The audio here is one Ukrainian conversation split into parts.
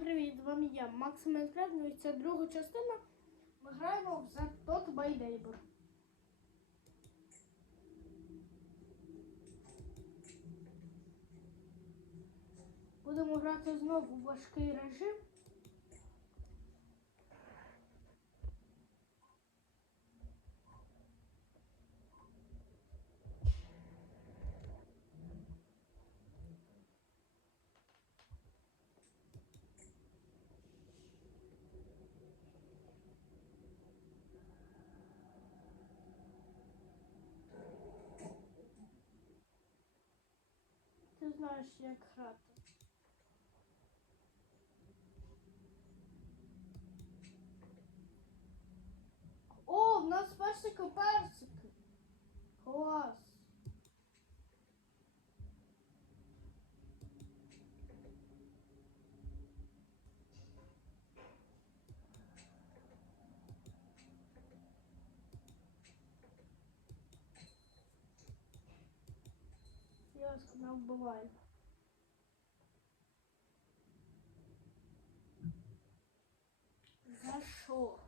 привіт! З вами я, Макс Майнкрафт, ну і це друга частина. Ми граємо в The Tot by Neighbor. Будемо грати знову в важкий режим. Знаєш, як грати. О, в нас персики персики. Клас. Я вбиває. За що?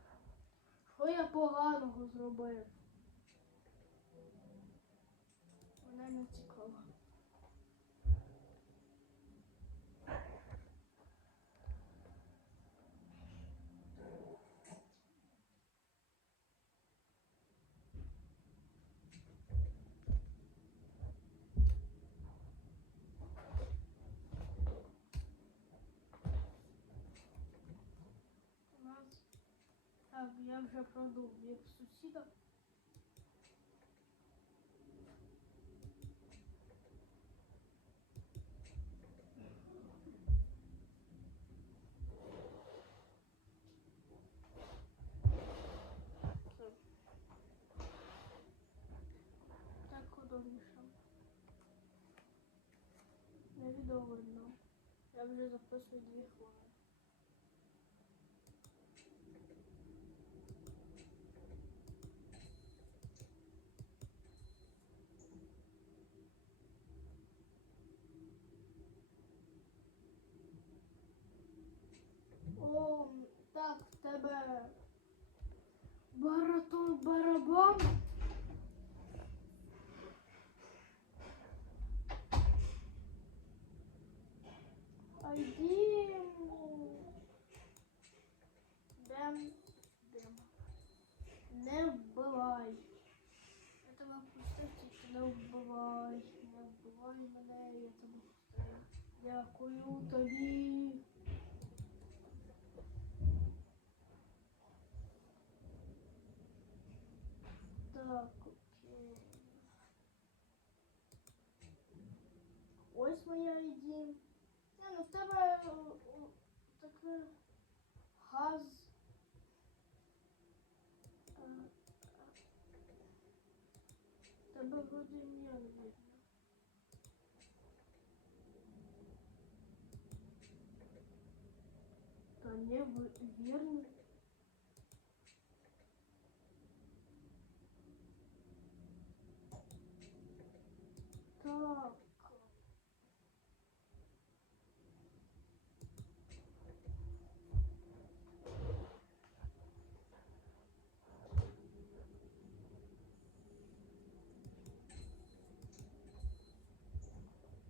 Що я поганого зробив? Вона не цікаво. У нас так, я вже продув як сусіда. Так удобніше. Не відео видно. Я вже записую дві хвилини. О, так, в тебе баратон барабан. Айди. Дем. Дем. Не вбивай. Я тебе пустив, тільки не вбивай. Не вбивай мене, я тебе пустив. Дякую тобі. Так, окей. Ось моя ID. Не, ну в тебе о, о, таке газ. Е, е, Тебе вроде не видно. Та не ви- вірно. Так.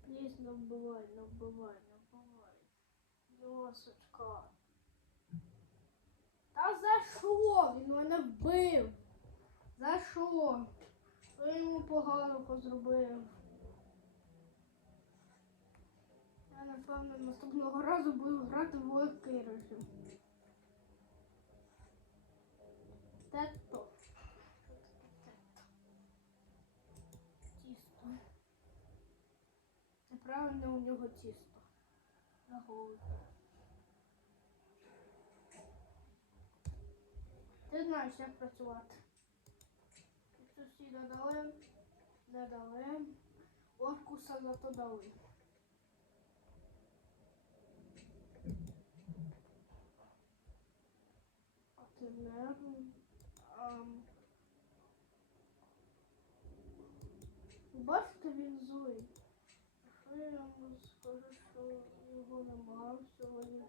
Пліс, не вбивай, не вбивай, не вбивай. Йосочка. Та за що? Він мене вбив. За що? Що я йому поганого зробив? Я напевно наступного разу буду грати в. Тето. Тето? Тісто. Неправильно у нього тісто. На голову. Ти знаєш, як працювати. Сусіда дали, не дали. Оркуса зато дали. А. Ам... Бачите, він злий. Що я йому скажу, що його немає сьогодні?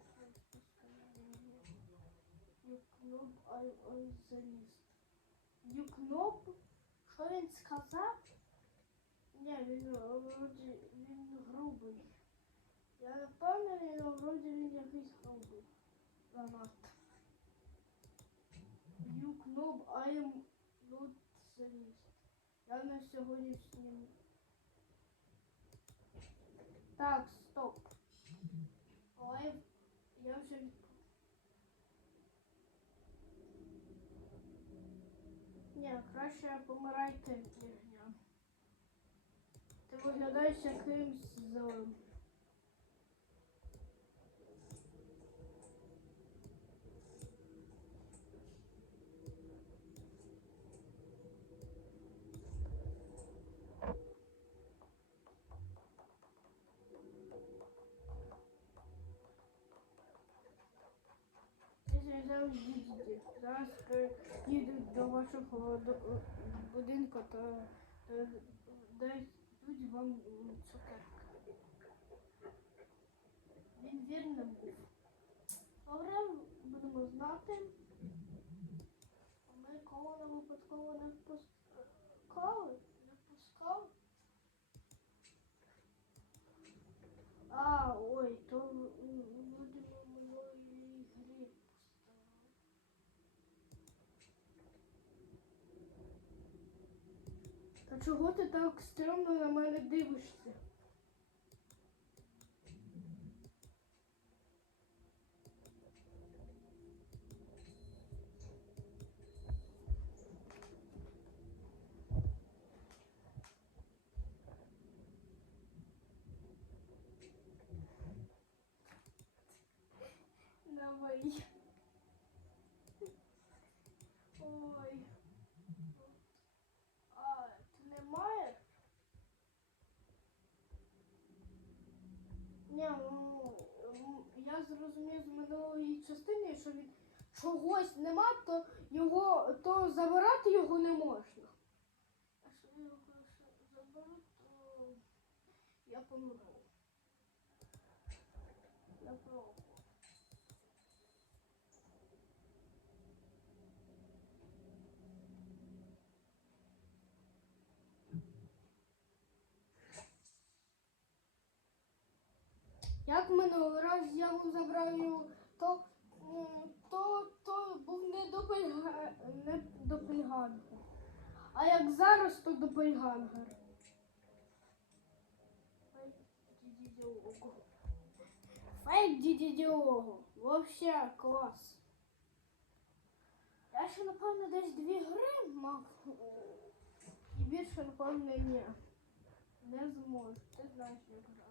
Юкноп ай ой заліз. Юкноп? Що він сказав? Ні, він е, вроді він грубий. Я не впевнений, але вроді він якийсь грубий. Занадто. Юкноп ай ем not заліз. Я на сьогоднішнім. Так, стоп. Ой, я вже краще помирайте, ніж я. Ти виглядаєш якимсь злим. Я зараз. Їдуть до вашого е, будинку та дадуть вам цукерки. Він вірним був. Добре, будемо знати. Ми кого не випадково? Не впускали? А, ой, то м, вроді ми минулої грі поставили. Та чого ти так стрьомно на мене дивишся? Давай. Ой. А, ти не маєш? Ні, ну, м, я зрозумів з минулої частини, що він чогось нема, то його, то забирати його не можна. А що його заберу, то я помру. Я пробую. Як минулий раз я забрав, то, то, то був не допельга, не допельгангер. А як зараз, то допельгангер. Фейк. Фейк дідідіого. Вообще клас. Я ще, напевно, десь дві гри мав. І більше, напевно, ні. Не зможу. Ти знаєш, як грати.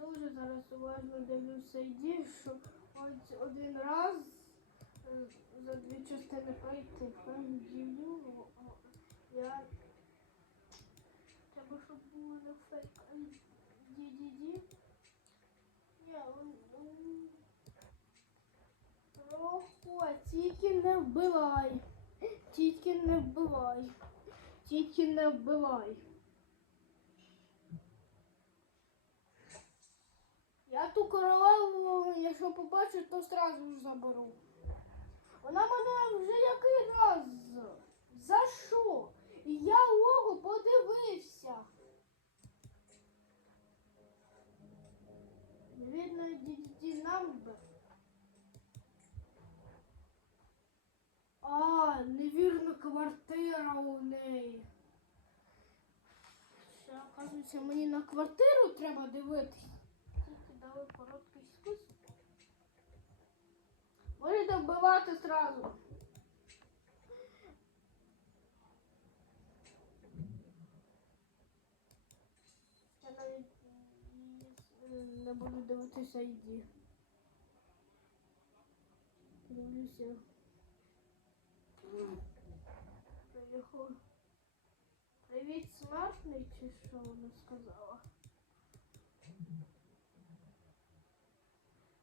Я дуже зараз уважно дивлюся і що ось один раз е, за дві частини пройти фейк-дію. Я треба, щоб було не фейк ді-ді-ді. Ні, он- он- тільки не вбивай. Тільки не вбивай. Тільки не вбивай. Я ту королеву, якщо побачу, то одразу ж заберу. Вона мене вже який раз. За що? І Я лого подивився. Видно, діді намбер. А, невірна квартира у неї. Ще, оказується, мені на квартиру треба дивитись. Дали короткий список. Можете вбивати зразу. Я навіть не буду дивитися йди. Дивлюся. Привіт, смертний, чи що вона сказала?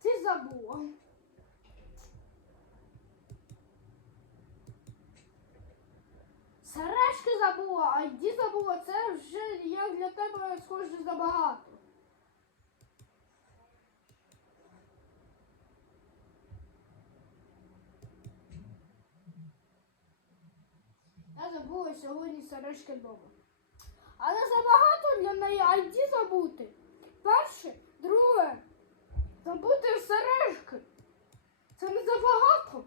Ти забула. Сережки забула, а йди забула, це вже як для тебе схоже забагато. Я забула сьогодні сережки вдома. Але забагато для неї, а йди забути. Перше, друге, забути сережки. Це не забагато.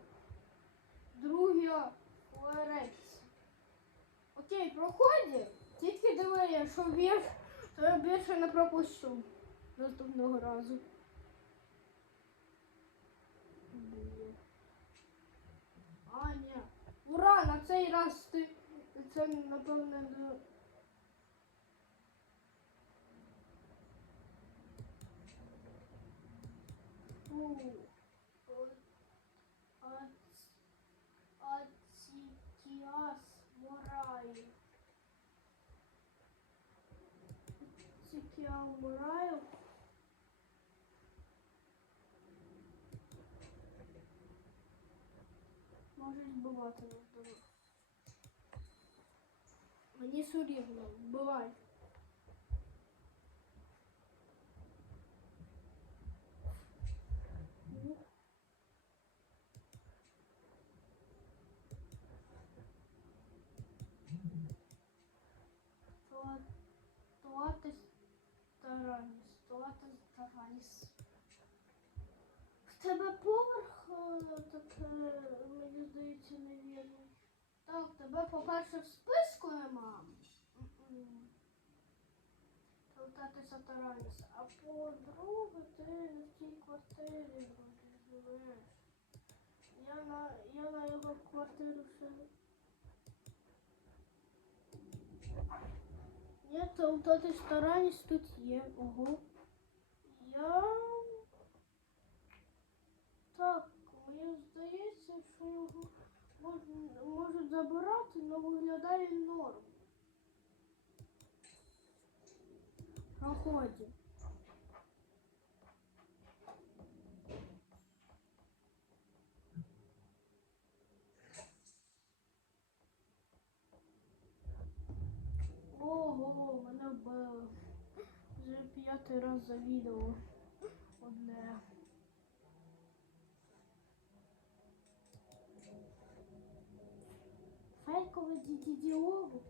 Друге, флорець. Окей, проході. Тільки диви, якщо вірш, то я більше не пропущу наступного разу. Блін. Аня. Ура, на цей раз ти це напевне не. Фу. Ацикіал мораю. Може збивати нас дома. Мені все рівно, вбивай. Тараніс. В тебе поверх е, таке, мені здається, невірний. Так, тебе, по-перше, в списку нема. М-м. А по-друге, ти в тій квартирі живеш. Я на, я на його квартиру ще Ні, то тати старанність тут є. Ого. Я. Так, мені здається, що його мож- можуть забирати, але виглядає норм. Проході. Ого, мене вбили. Вже п'ятий раз за відео. Одне. Фейкове дідідіову.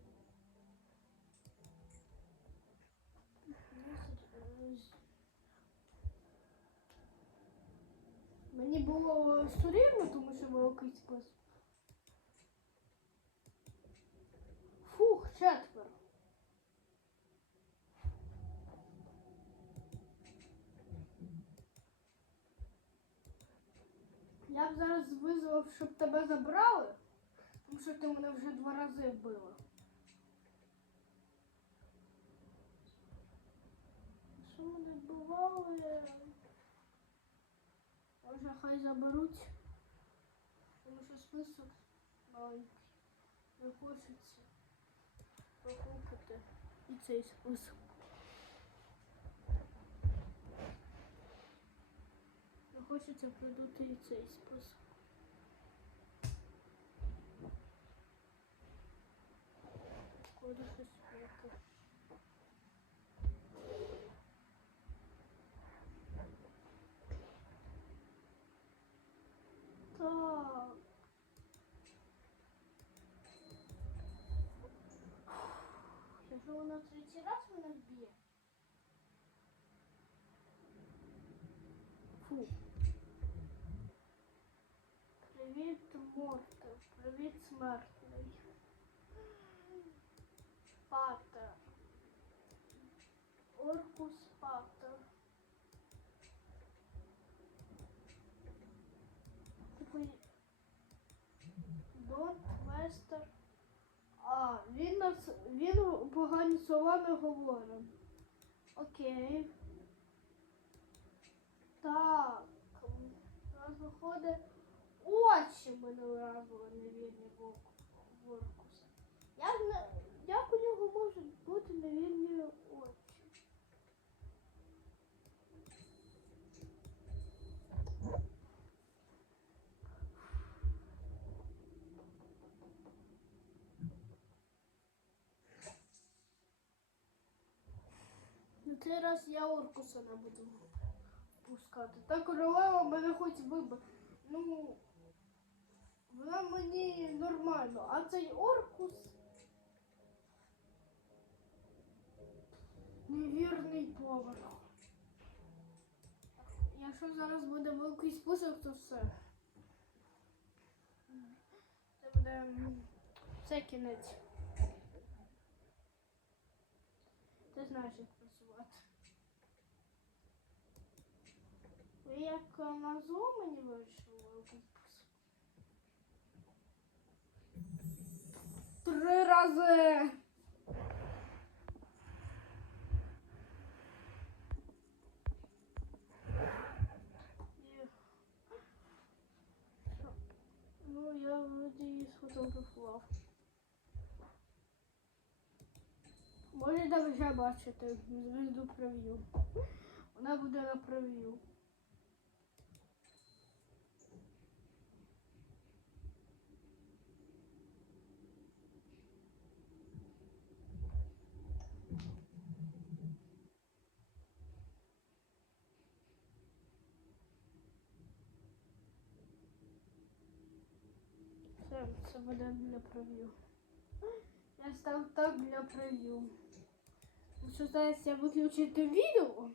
Мені було сурівно, тому що великий спис. Фух, четверо. Я б зараз визвав, щоб тебе забрали, тому що ти мене вже два рази вбила. Що мене вбивали? Може, хай заберуть, тому що список маленький. Не хочеться прохопити і цей список. Хочеться придути і цей список. Шкода щось велике. Так. Третій раз мене вб'є. Привіт, смертний. Патер. Оркус Патер. Дон Вестер. А, він нас він погані слова не говорить. Окей. Так. У нас виходить. У краще мене вразило невірні Воркуса. Як, на- як у нього можуть бути невірні очі? На цей раз я Оркуса не буду пускати. Та королева мене хоч вибив. Ну, вона мені нормально, а цей Оркус невірний поверх. Якщо зараз буде великий список, то все. Це буде це кінець. Ти знаєш, як працювати. Ви як на зло мені вийшло Три рази. Ну, я вроді її сфотографував. Можете вже бачити звезду прев'ю. Вона буде на прев'ю. Все, це буде для прев'ю. Я став так для прев'ю. Що зараз я виключити відео?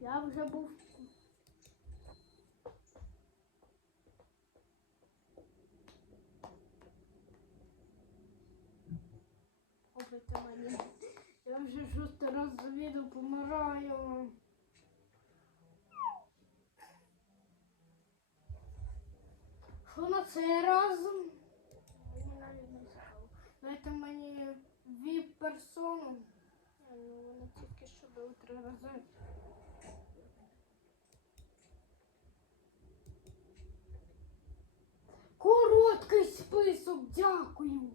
Я вже був. Мені. Я вже шостий раз за відео помираю. Що на цей раз? Дайте мені віп персону. А, Ну, вони тільки що були три рази. Короткий список, дякую.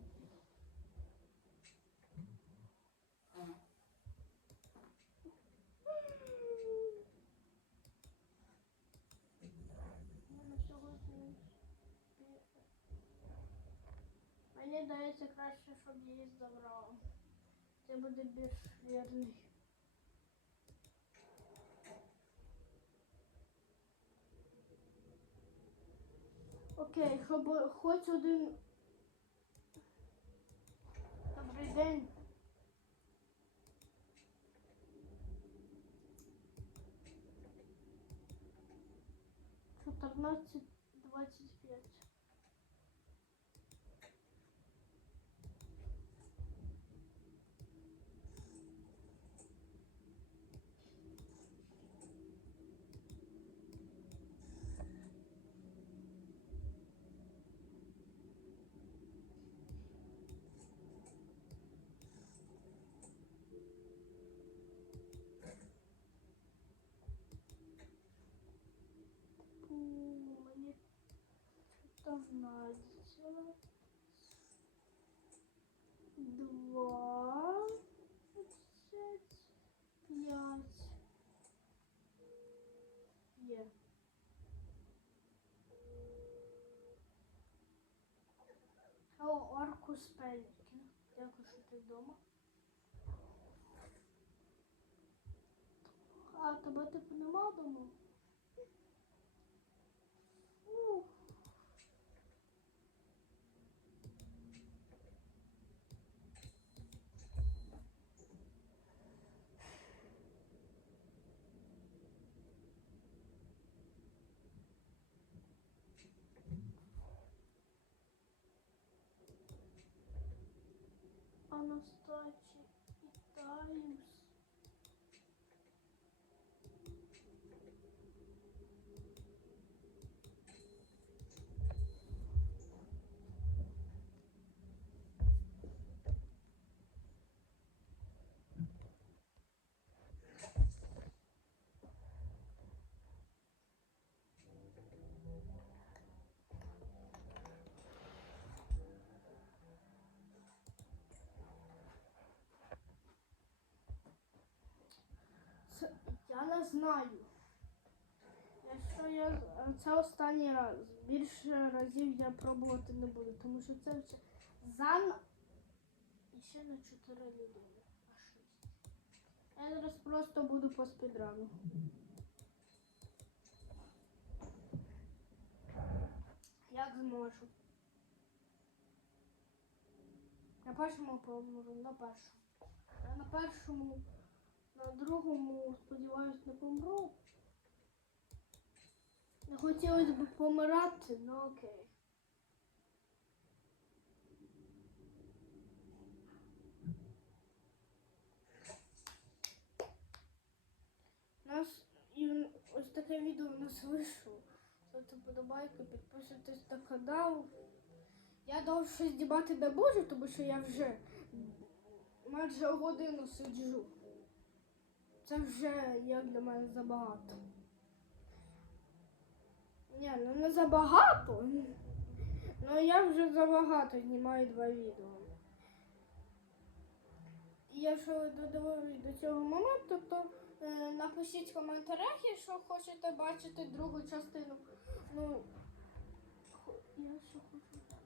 Мені здається краще, щоб її забрала. Це буде більш вірний. Окей, щоб хоч один. Добрий день. Чотирнадцять двадцять 19, 20, 5. Є. О, орку спельки. Дякую, що ти вдома. А тебе типу нема дома? Анастасия и Таймс. Це, я не знаю. Якщо я це останній раз. Більше разів я пробувати не буду, тому що це вже зан і ще на 4 людини. А 6. Я зараз просто буду по спідрану. Як зможу. На першому помру, на першому. Я на першому, на другому, сподіваюсь, не помру. Не хотілося б помирати, ну окей. Нас і ось таке відео у нас вийшло. Ставте подобайки, підписуйтесь на канал. Я довше знімати не можу, тому що я вже майже годину сиджу. Це вже як для мене забагато. Ні, ну не забагато. Ну я вже забагато знімаю два відео. Якщо ви додивились до цього моменту, то е, напишіть в коментарях, якщо хочете бачити другу частину. Ну, я що хочу так.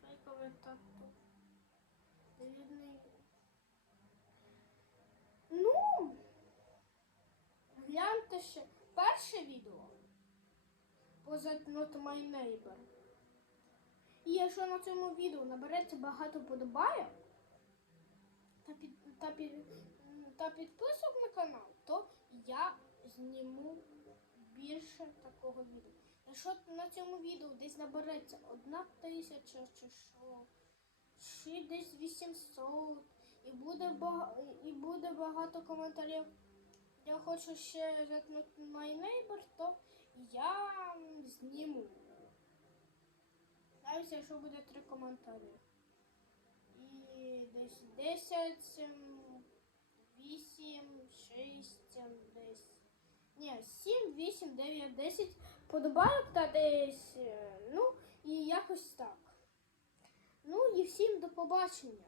Фейковий тато. Рідний. Ну, гляньте ще перше відео. Поза Not My Neighbor. І якщо на цьому відео набереться багато подобайок та, під, та, під, та підписок на канал, то я зніму більше такого відео. Якщо на цьому відео десь набереться одна тисяча чи що, чи десь 800, і буде, бага, і буде багато коментарів. Я хочу ще ретнути My Neighbor, то я зніму. Навіть якщо буде три коментарі. І десь 10, ем, 8, 6, ем, десь. Ні, 7, 8, 9, 10 подобайок та десь. е, Ну, і якось так. Ну і всім до побачення.